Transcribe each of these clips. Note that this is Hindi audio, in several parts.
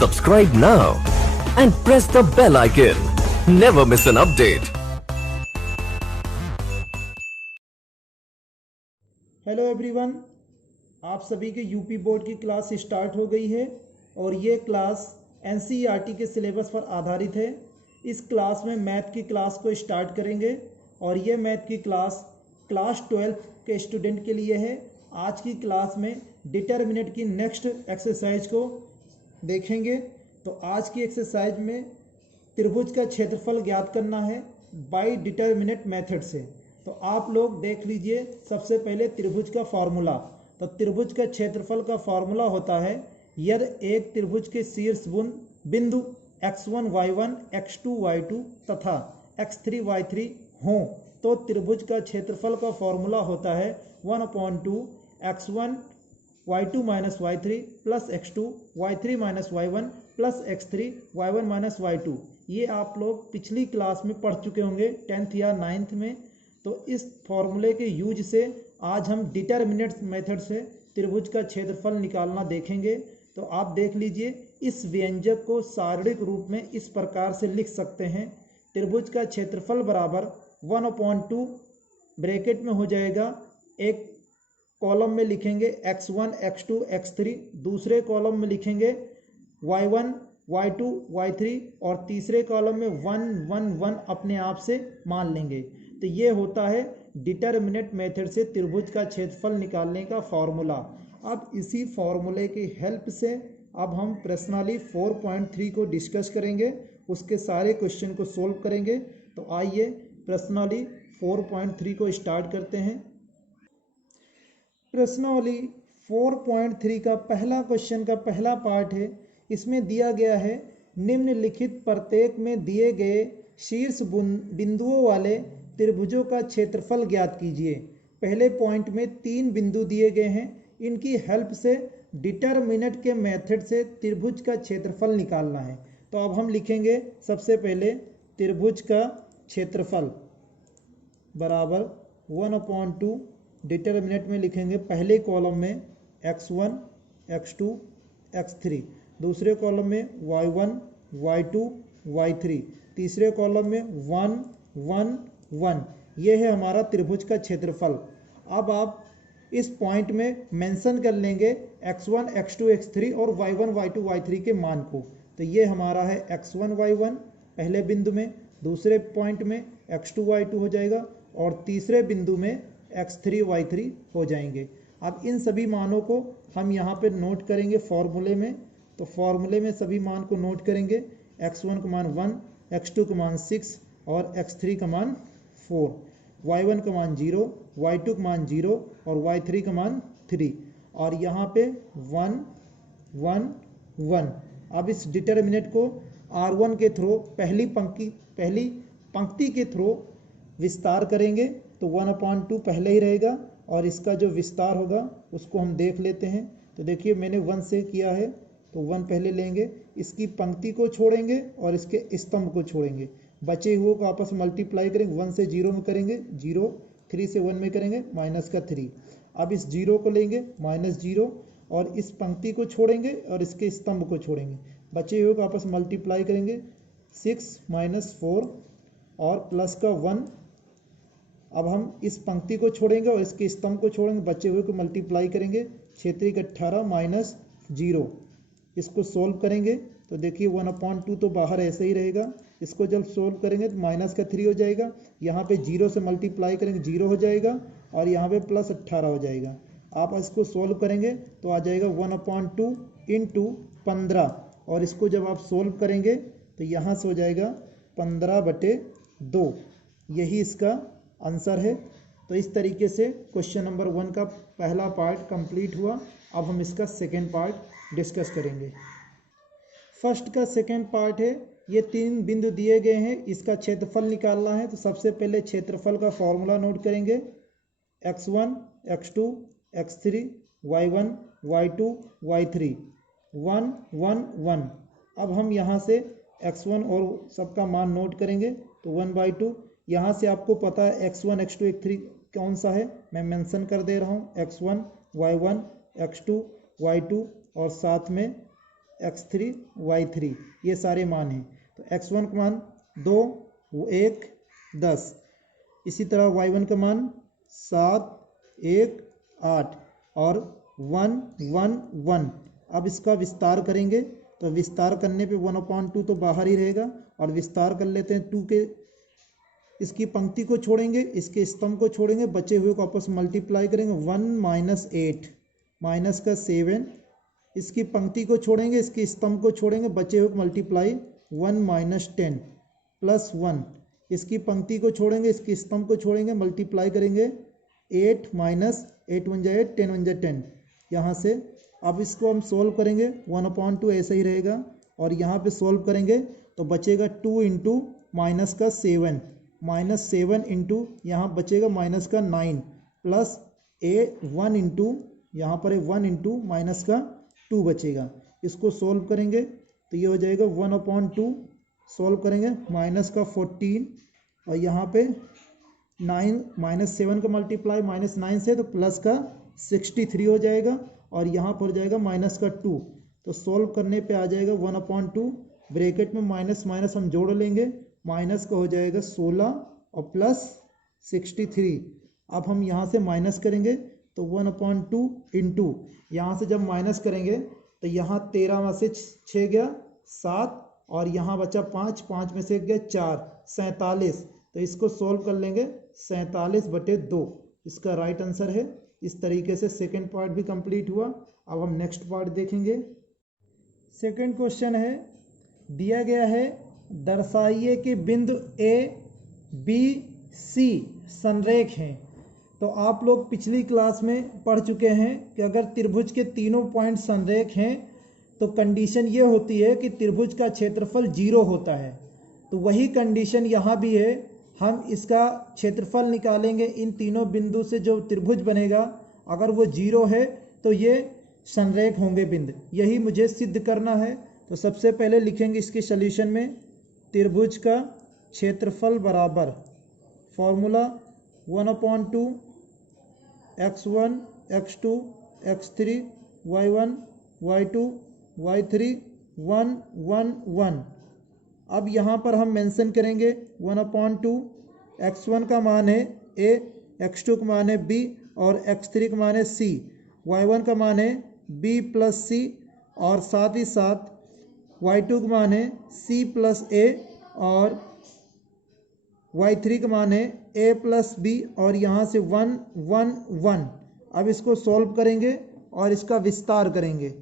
Subscribe now and press the bell icon. Never miss an update. Hello everyone, आप सभी के यूपी बोर्ड की क्लास स्टार्ट हो गई है और ये क्लास एनसीईआरटी के सिलेबस पर आधारित है। इस क्लास में मैथ की क्लास को स्टार्ट करेंगे और ये मैथ की क्लास क्लास 12 के स्टूडेंट के लिए है। आज की क्लास में डिटरमिनेंट की नेक्स्ट एक्सरसाइज को देखेंगे। तो आज की एक्सरसाइज में त्रिभुज का क्षेत्रफल ज्ञात करना है बाय डिटरमिनेंट मेथड से। तो आप लोग देख लीजिए, सबसे पहले त्रिभुज का फॉर्मूला। तो त्रिभुज का क्षेत्रफल का फॉर्मूला होता है, यदि एक त्रिभुज के शीर्ष बिंदु x1 y1 x2 y2 तथा x3 y3 हों तो त्रिभुज का क्षेत्रफल का फॉर्मूला होता है 1/2 x1 y2 minus y3 plus x2 y3 minus y1 plus x3 y1 minus y2। ये आप लोग पिछली क्लास में पढ़ चुके होंगे 10th या 9th में। तो इस फॉर्मूले के यूज से आज हम डिटरमिनेंट मेथड से त्रिभुज का क्षेत्रफल निकालना देखेंगे। तो आप देख लीजिए, इस व्यंजक को शारीरिक रूप में इस प्रकार से लिख सकते हैं। त्रिभुज का क्षेत्रफल बराबर 1/2 ब्रैकेट में हो जाएगा, एक कॉलम में लिखेंगे x1 x2 x3, दूसरे कॉलम में लिखेंगे y1 y2 y3 और तीसरे कॉलम में 1 1 1 अपने आप से मान लेंगे। तो ये होता है डिटरमिनेंट मेथड से त्रिभुज का क्षेत्रफल निकालने का फॉर्मूला। अब इसी फॉर्मूले की हेल्प से अब हम प्रश्नावली 4.3 को डिस्कस करेंगे, उसके सारे क्वेश्चन को सोल्व करेंगे। तो आइए प्रश्नावली 4.3 को स्टार्ट करते हैं। प्रश्नावली 4.3 का पहला क्वेश्चन का पहला पार्ट है। इसमें दिया गया है, निम्नलिखित प्रत्येक में दिए गए शीर्ष बिंदुओं वाले त्रिभुजों का क्षेत्रफल ज्ञात कीजिए। पहले पॉइंट में 3 बिंदु दिए गए हैं, इनकी हेल्प से डिटरमिनेंट के मेथड से त्रिभुज का क्षेत्रफल निकालना है। तो अब हम लिखेंगे सबसे पहले त्रिभुज का क्षेत्रफल बराबर 1/2 डिटरमिनेंट में लिखेंगे पहले कॉलम में x1 x2 x3, दूसरे कॉलम में y1 y2 y3, तीसरे कॉलम में 1 1 1। ये है हमारा त्रिभुज का क्षेत्रफल। अब आप इस पॉइंट में मेंशन कर लेंगे x1 x2 x3 और y1 y2 y3 के मान को। तो ये हमारा है x1 y1 पहले बिंदु में, दूसरे पॉइंट में x2 y2 हो जाएगा और तीसरे बिंदु में x3 y3 हो जाएंगे। अब इन सभी मानों को हम यहाँ पे नोट करेंगे फॉर्मूले में। तो फॉर्मूले में सभी मान को नोट करेंगे, x1 का मान 1, x2 का मान 6 और x3 का मान 4, y1 का मान 0, y2 का मान 0 और y3 का मान 3 और यहाँ पे 1 1 1। अब इस डिटरमिनेंट को R1 के थ्रू पहली पंक्ति के थ्रू विस्तार करेंगे। तो 1/2 पहले ही रहेगा और इसका जो विस्तार होगा उसको हम देख लेते हैं। तो देखिए, मैंने 1 से किया है तो 1 पहले लेंगे, इसकी पंक्ति को छोड़ेंगे और इसके स्तंभ को छोड़ेंगे, बचे हुए को आपस में मल्टीप्लाई करेंगे। 1 से 0 में करेंगे 0, 3 से 1 में करेंगे माइनस का 3। अब इस 0 को लेंगे -0 और इस पंक्ति को छोड़ेंगे और इसके स्तंभ को छोड़ेंगे, बचे हुए को आपस में मल्टीप्लाई करेंगे 6 - 4 और प्लस का 1। अब हम इस पंक्ति को छोड़ेंगे और इसके स्तंभ को छोड़ेंगे, बचे हुए को मल्टीप्लाई करेंगे 6 3 18 -0। इसको सोल्व करेंगे तो देखिए 1/2 तो बाहर ऐसे ही रहेगा। इसको जब सोल्व करेंगे तो माइनस का 3 हो जाएगा, यहाँ पे 0 से मल्टीप्लाई करेंगे 0 हो जाएगा और यहाँ पे प्लस 18 हो जाएगा। आप इसको सोल्व करेंगे तो आ जाएगा 1/2 × 15 और इसको जब आप सोल्व करेंगे तो यहाँ से हो जाएगा 15/2। यही इसका आंसर है। तो इस तरीके से क्वेश्चन नंबर 1 का पहला पार्ट कंप्लीट हुआ। अब हम इसका सेकेंड पार्ट डिस्कस करेंगे। फर्स्ट का सेकेंड पार्ट है, ये 3 बिंदु दिए गए हैं, इसका क्षेत्रफल निकालना है। तो सबसे पहले क्षेत्रफल का फॉर्मूला नोट करेंगे, x1 x2 x3 y1 y2 y3 1 1 1। अब हम यहाँ से x1 और सबका मान नोट करेंगे तो 1/2। यहाँ से आपको पता है x1 x2 x3 कौन सा है, मैं मेंशन कर दे रहा हूँ, x1 y1 x2 y2 और साथ में x3 y3 ये सारे मान हैं। तो x1 का मान 2, 1, 10। इसी तरह y1 का मान 7, 1, 8 और 1, 1, 1। अब इसका विस्तार करेंगे तो विस्तार करने पे 1/2 तो बाहर ही रहेगा और विस्तार कर लेते हैं 2 के, इसकी पंक्ति को छोड़ेंगे, इसके स्तंभ को छोड़ेंगे, बचे हुए को आपस में मल्टीप्लाई करेंगे। 1 - 8 माइनस का 7, इसकी पंक्ति को छोड़ेंगे, इसके स्तंभ को छोड़ेंगे, बचे हुए को मल्टीप्लाई 1 - 10 प्लस 1, इसकी पंक्ति को छोड़ेंगे, इसके स्तंभ को छोड़ेंगे, मल्टीप्लाई करेंगे 8 - 8 1 8 10 1 10। यहाँ से अब इसको हम सोल्व करेंगे 1/2 ऐसा ही रहेगा और यहाँ पे सोल्व करेंगे तो बचेगा 2 इंटू माइनस का 7 -7 इंटू यहाँ बचेगा माइनस का 9 प्लस 1 इंटू यहाँ पर 1 इंटू माइनस का 2 बचेगा। इसको सोल्व करेंगे तो ये हो जाएगा 1/2, सोल्व करेंगे माइनस का 14 और यहाँ पे 9 -7 का मल्टीप्लाई -9 से तो प्लस का 63 हो जाएगा और यहाँ पर हो जाएगा माइनस का 2। तो सोल्व करने पे आ जाएगा 1/2, ब्रैकेट में माइनस माइनस हम जोड़ लेंगे, माइनस का हो जाएगा 16 और प्लस 63। अब हम यहाँ से माइनस करेंगे तो 1/2 इंटू यहाँ से जब माइनस करेंगे तो यहाँ 13 में से 6 गया 7 और यहाँ बचा 5, 5 में से गया 4, 47। तो इसको सोल्व कर लेंगे 47/2 इसका राइट आंसर है। इस तरीके से सेकेंड पार्ट भी कंप्लीट हुआ। अब हम नेक्स्ट पार्ट देखेंगे। सेकेंड क्वेश्चन है, दिया गया है दर्शाइए कि बिंदु ए बी सी संरेख हैं। तो आप लोग पिछली क्लास में पढ़ चुके हैं कि अगर त्रिभुज के तीनों पॉइंट संरेख हैं तो कंडीशन ये होती है कि त्रिभुज का क्षेत्रफल 0 होता है। तो वही कंडीशन यहाँ भी है। हम इसका क्षेत्रफल निकालेंगे इन तीनों बिंदु से, जो त्रिभुज बनेगा अगर वो 0 है तो ये संरेख होंगे बिंदु। यही मुझे सिद्ध करना है। तो सबसे पहले लिखेंगे इसके सॉल्यूशन में, त्रिभुज का क्षेत्रफल बराबर formula 1/2 x1 x2 x3 y1 y2 y3 1 1 1। अब यहाँ पर हम मेंशन करेंगे 1/2, x1 का मान है a, x2 का मान है b और x3 का मान है c, y1 का मान है b प्लस c और साथ ही साथ y2 का मान है c प्लस a और y3 का मान है a प्लस b और यहाँ से 1 1 1। अब इसको सॉल्व करेंगे और इसका विस्तार करेंगे।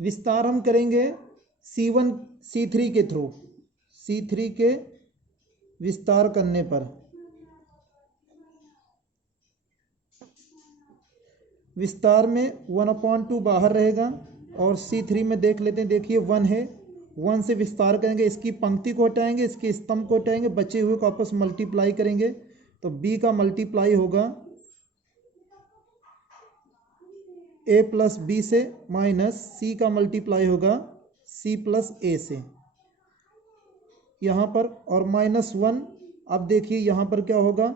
विस्तार हम करेंगे C1 C3 के थ्रू, C3 के विस्तार करने पर विस्तार में 1/2 बाहर रहेगा और C3 में देख लेते हैं। देखिए 1 है, 1 से विस्तार करेंगे, इसकी पंक्ति को हटाएंगे, इसके स्तंभ को हटाएंगे, बचे हुए को आपस मल्टीप्लाई करेंगे तो b का मल्टीप्लाई होगा a प्लस b से माइनस c का मल्टीप्लाई होगा c प्लस a से यहाँ पर और -1। अब देखिए यहाँ पर क्या होगा,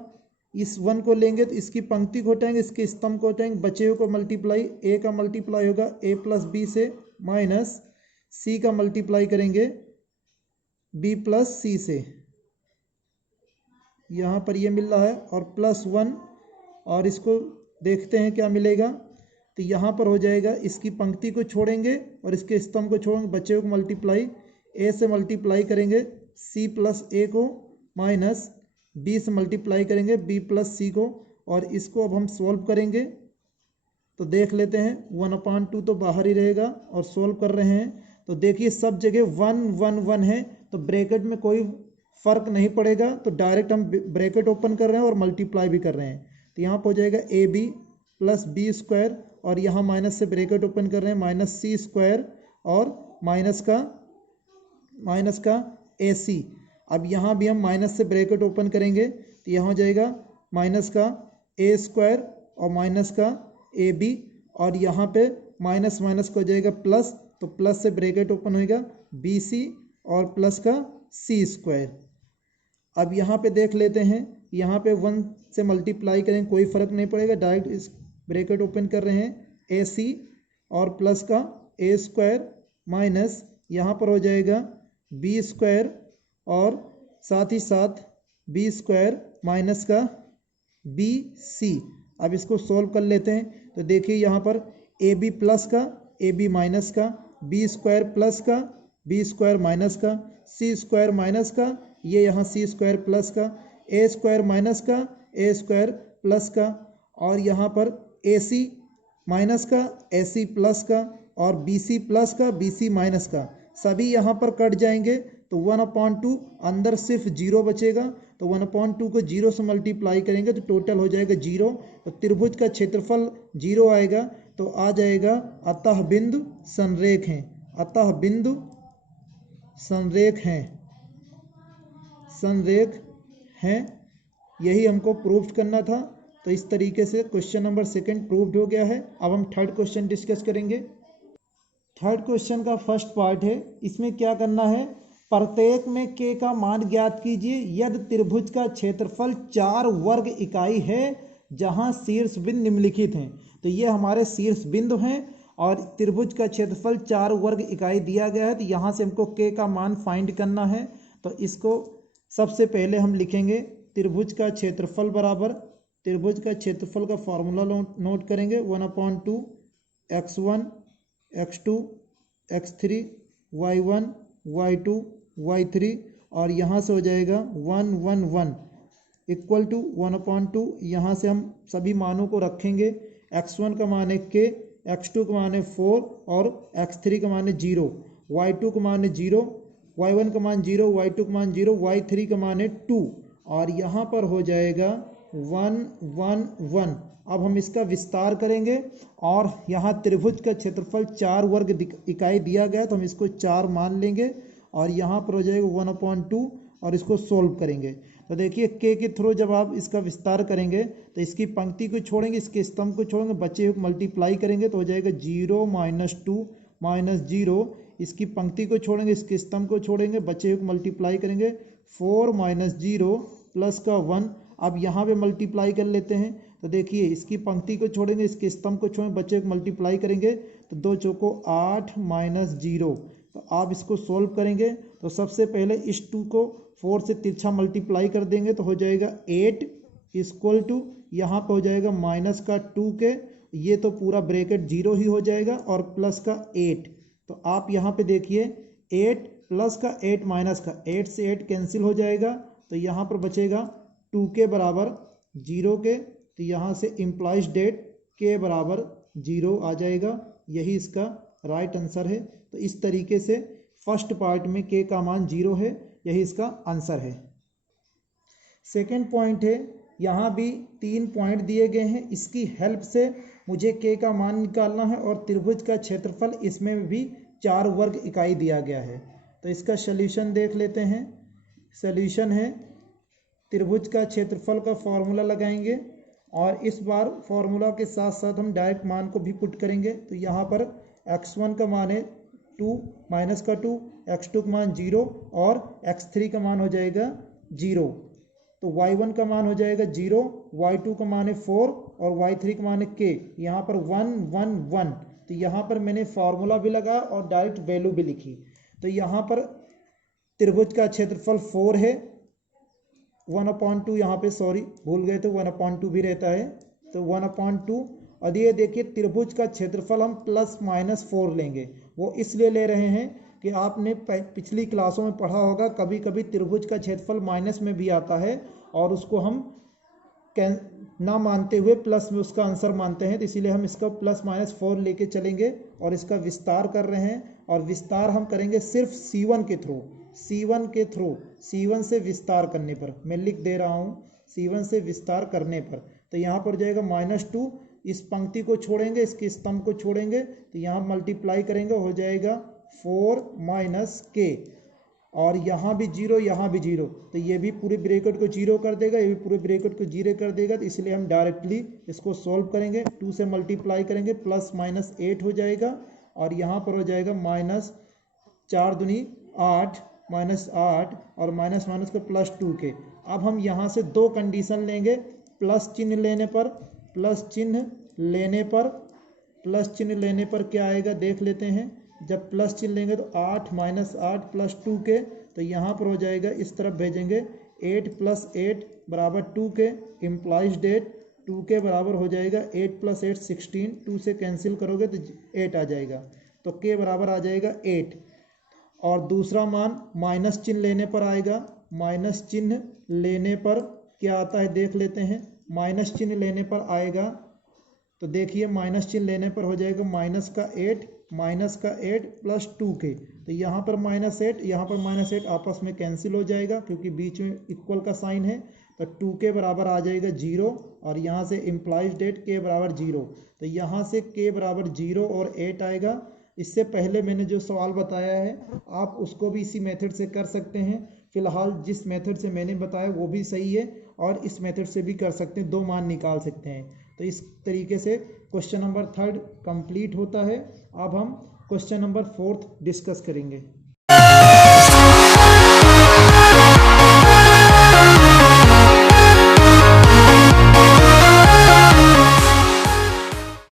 इस 1 को लेंगे तो इसकी पंक्ति को हटाएंगे, इसके स्तंभ को हटाएंगे, बचे हुए को मल्टीप्लाई a का मल्टीप्लाई होगा a प्लस b से माइनस c का मल्टीप्लाई करेंगे b प्लस c से, यहाँ पर ये मिल रहा है और +1 और इसको देखते हैं क्या मिलेगा। तो यहाँ पर हो जाएगा, इसकी पंक्ति को छोड़ेंगे और इसके स्तंभ को छोड़ेंगे, बचे हुए को मल्टीप्लाई a से मल्टीप्लाई करेंगे c प्लस a को माइनस b से मल्टीप्लाई करेंगे b प्लस c को और इसको अब हम सॉल्व करेंगे। तो देख लेते हैं 1/2 तो बाहर ही रहेगा और सॉल्व कर रहे हैं तो देखिए सब जगह 1 1 1 है तो ब्रैकेट में कोई फर्क नहीं पड़ेगा। तो डायरेक्ट हम ब्रैकेट ओपन कर रहे हैं और मल्टीप्लाई भी कर रहे हैं। तो यहाँ पर हो जाएगा ab प्लस b स्क्वायर और यहाँ माइनस से ब्रैकेट ओपन कर रहे हैं -c² और माइनस का ac। अब यहाँ भी हम माइनस से ब्रैकेट ओपन करेंगे तो यहाँ हो जाएगा माइनस का a² और माइनस का ab और यहाँ पे माइनस माइनस का हो जाएगा प्लस, तो प्लस से ब्रैकेट ओपन होएगा bc और प्लस का c²। अब यहाँ पे देख लेते हैं यहाँ पे 1 से मल्टीप्लाई करेंगे, कोई फ़र्क नहीं पड़ेगा, डायरेक्ट इस ब्रैकेट ओपन कर रहे हैं AC और प्लस का A स्क्वायर माइनस यहाँ पर हो जाएगा B स्क्वायर और साथ ही साथ B स्क्वायर माइनस का BC। अब इसको सोल्व कर लेते हैं। तो देखिए यहाँ पर AB प्लस का AB माइनस का, B स्क्वायर प्लस का B स्क्वायर माइनस का, C स्क्वायर माइनस का, ये यहाँ C स्क्वायर प्लस का, A स्क्वायर माइनस का A स्क्वायर प्लस का, और यहाँ पर AC माइनस का AC प्लस का और BC प्लस का BC माइनस का, सभी यहाँ पर कट जाएंगे। तो 1/2 अंदर सिर्फ 0 बचेगा। तो 1/2 को 0 से मल्टीप्लाई करेंगे तो टोटल हो जाएगा 0। तो त्रिभुज का क्षेत्रफल 0 आएगा। तो आ जाएगा अतः बिंदु संरेख हैं, अतः बिंदु संरेख हैं, संरेख हैं। यही हमको प्रूव करना था। तो इस तरीके से क्वेश्चन नंबर 2 प्रूव्ड हो गया है। अब हम थर्ड क्वेश्चन डिस्कस करेंगे। थर्ड क्वेश्चन का फर्स्ट पार्ट है। इसमें क्या करना है, प्रत्येक में k का मान ज्ञात कीजिए यदि त्रिभुज का क्षेत्रफल 4 वर्ग इकाई है जहां शीर्ष बिंदु निम्नलिखित हैं। तो ये हमारे शीर्ष बिंदु हैं और त्रिभुज का क्षेत्रफल 4 वर्ग इकाई दिया गया है। तो यहाँ से हमको k का मान फाइंड करना है। तो इसको सबसे पहले हम लिखेंगे त्रिभुज का क्षेत्रफल बराबर, त्रिभुज का क्षेत्रफल का फॉर्मूला नोट करेंगे 1/2 x1 x2 x3 y1 y2 y3 और यहाँ से हो जाएगा 1 1 1 इक्वल टू 1/2। यहाँ से हम सभी मानों को रखेंगे। x1 का मान है k, x2 का मान है 4 और x3 का मान है 0, y2 का मान है 0, y1 का मान 0, y2 का मान 0, y3 का मान है 2 और यहाँ पर हो जाएगा 1 1 1। अब हम इसका विस्तार करेंगे और यहाँ त्रिभुज का क्षेत्रफल 4 वर्ग इकाई दिया गया तो हम इसको 4 मान लेंगे और यहाँ पर हो जाएगा 1/2 और इसको सोल्व करेंगे। तो देखिए k के थ्रू जब आप इसका विस्तार करेंगे तो इसकी पंक्ति को छोड़ेंगे, इसके स्तंभ को छोड़ेंगे, बचे हुए मल्टीप्लाई करेंगे तो हो जाएगा 0 - 2 - 0। इसकी पंक्ति को छोड़ेंगे, इसके स्तंभ को छोड़ेंगे, बचे हुए मल्टीप्लाई करेंगे 4 - 0 प्लस का 1। अब यहाँ पे मल्टीप्लाई कर लेते हैं। तो देखिए इसकी पंक्ति को छोड़ेंगे, इसके स्तंभ को छोड़ेंगे, बच्चे को मल्टीप्लाई करेंगे तो 2 चौको 8 - 0। तो आप इसको सोल्व करेंगे तो सबसे पहले इस 2 को 4 से तिरछा मल्टीप्लाई कर देंगे तो हो जाएगा 8 इक्वल टू यहाँ पर हो जाएगा माइनस का 2 के, ये तो पूरा ब्रैकेट 0 ही हो जाएगा और प्लस का 8। तो आप यहाँ पे देखिए 8 प्लस का 8 माइनस का 8 से 8 कैंसिल हो जाएगा तो यहाँ पर बचेगा 2 के बराबर 0 के। तो यहाँ से इम्प्लाइज डेट के बराबर 0 आ जाएगा। यही इसका राइट आंसर है। तो इस तरीके से फर्स्ट पार्ट में के का मान 0 है, यही इसका आंसर है। सेकंड पॉइंट है, यहाँ भी 3 पॉइंट दिए गए हैं, इसकी हेल्प से मुझे के का मान निकालना है और त्रिभुज का क्षेत्रफल इसमें भी 4 वर्ग इकाई दिया गया है। तो इसका सल्यूशन देख लेते हैं। सल्यूशन है त्रिभुज का क्षेत्रफल का फॉर्मूला लगाएंगे और इस बार फॉर्मूला के साथ साथ हम डायरेक्ट मान को भी पुट करेंगे। तो यहाँ पर x1 का मान है 2 माइनस का 2, x2 का मान 0 और x3 का मान हो जाएगा 0। तो y1 का मान हो जाएगा 0, y2 का मान है 4 और y3 का मान है k। यहाँ पर 1 1 1। तो यहाँ पर मैंने फार्मूला भी लगाया और डायरेक्ट वैल्यू भी लिखी। तो यहाँ पर त्रिभुज का क्षेत्रफल 4 है, 1/2 यहाँ पे सॉरी भूल गए थे, 1/2 भी रहता है। तो 1/2 और ये देखिए त्रिभुज का क्षेत्रफल हम ±4 लेंगे। वो इसलिए ले रहे हैं कि आपने पिछली क्लासों में पढ़ा होगा कभी कभी त्रिभुज का क्षेत्रफल माइनस में भी आता है और उसको हम ना मानते हुए प्लस में उसका आंसर मानते हैं। तो इसीलिए हम इसका ±4 लेके चलेंगे और इसका विस्तार कर रहे हैं और विस्तार हम करेंगे सिर्फ C1 के थ्रू, C1 के थ्रू, C1 से विस्तार करने पर। मैं लिख दे रहा हूँ C1 से विस्तार करने पर। तो यहाँ पर जाएगा -2, इस पंक्ति को छोड़ेंगे, इसके स्तंभ को छोड़ेंगे तो यहाँ मल्टीप्लाई करेंगे हो जाएगा 4 - k और यहाँ भी 0 यहाँ भी 0। तो ये भी पूरे ब्रैकेट को 0 कर देगा, ये भी पूरे ब्रैकेट को 0 कर देगा। तो इसलिए हम डायरेक्टली इसको सॉल्व करेंगे, 2 से मल्टीप्लाई करेंगे +-8 हो जाएगा और यहाँ पर हो जाएगा -4 दूनी 8 -8 और माइनस को +2 के। अब हम यहाँ से दो कंडीशन लेंगे, प्लस चिन्ह लेने पर, प्लस चिन्ह लेने पर, प्लस चिन्ह लेने पर क्या आएगा देख लेते हैं। जब प्लस चिन्ह लेंगे तो 8 माइनस 8 प्लस 2k, तो यहाँ पर हो जाएगा, इस तरफ भेजेंगे 8 प्लस 8 बराबर 2k, इम्प्लाइज डेट 2k बराबर हो जाएगा 8 प्लस 8 16, 2 से कैंसिल करोगे तो 8 आ जाएगा, तो k बराबर आ जाएगा 8। और दूसरा मान माइनस चिन्ह लेने पर आएगा, माइनस चिन्ह लेने पर क्या आता है देख लेते हैं। माइनस चिन्ह लेने पर आएगा तो देखिए माइनस चिन्ह लेने पर हो जाएगा माइनस का 8 प्लस 2k, तो यहाँ पर -8 यहाँ पर -8 आपस में कैंसिल हो जाएगा क्योंकि बीच में इक्वल का साइन है, तो 2k बराबर आ जाएगा 0 और यहाँ से इम्प्लाइज डेट k बराबर 0, तो यहाँ से k बराबर 0 और 8 आएगा। इससे पहले मैंने जो सवाल बताया है आप उसको भी इसी मेथड से कर सकते हैं। फिलहाल जिस मेथड से मैंने बताया वो भी सही है और इस मेथड से भी कर सकते हैं, दो मान निकाल सकते हैं। तो इस तरीके से क्वेश्चन नंबर 3 कंप्लीट होता है। अब हम क्वेश्चन नंबर 4 डिस्कस करेंगे।